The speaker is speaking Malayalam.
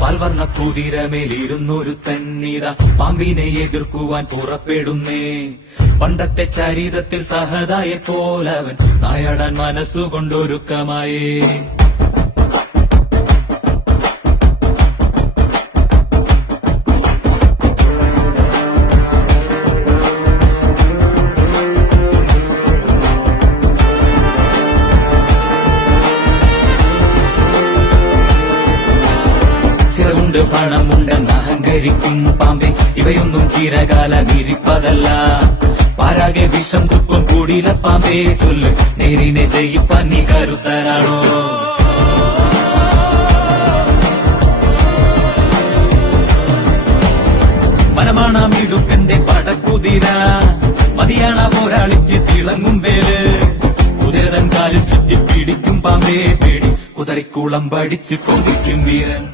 പാൽവർണ്ണ കുതിരമേലിരുന്നൊരു തന്നിത പാമ്പിനെ എതിർക്കുവാൻ പുറപ്പെടുന്നേ. പണ്ടത്തെ ചരിതത്തിൽ സഹതായെ പോലവൻ നായാടാൻ മനസ്സുകൊണ്ടൊരുക്കമായേ. ചിറകുണ്ട് പണമുണ്ടെന്ന് അഹങ്കരിക്കും പാമ്പെ, ഇവയൊന്നും ചിരകാലം ഇരിപ്പതല്ല. പാരാകെ വിഷം തുപ്പും കൂടില പാമ്പേ, ചൊല്ല് നേരിനെ ജയിപ്പാൻ നീ കരുത്തനാണോ? മനമാണമിടുക്കന്റെ പടക്കുതിര, മതിയാണ പോരാളിക്ക് തിളങ്ങും വേല്. കുതിരതൻ കാലിൽ ചുറ്റി പിടിക്കും പാമ്പേ പേടി, കുതിരക്കുളം പഠിച്ച് കൊതിക്കും വീരൻ.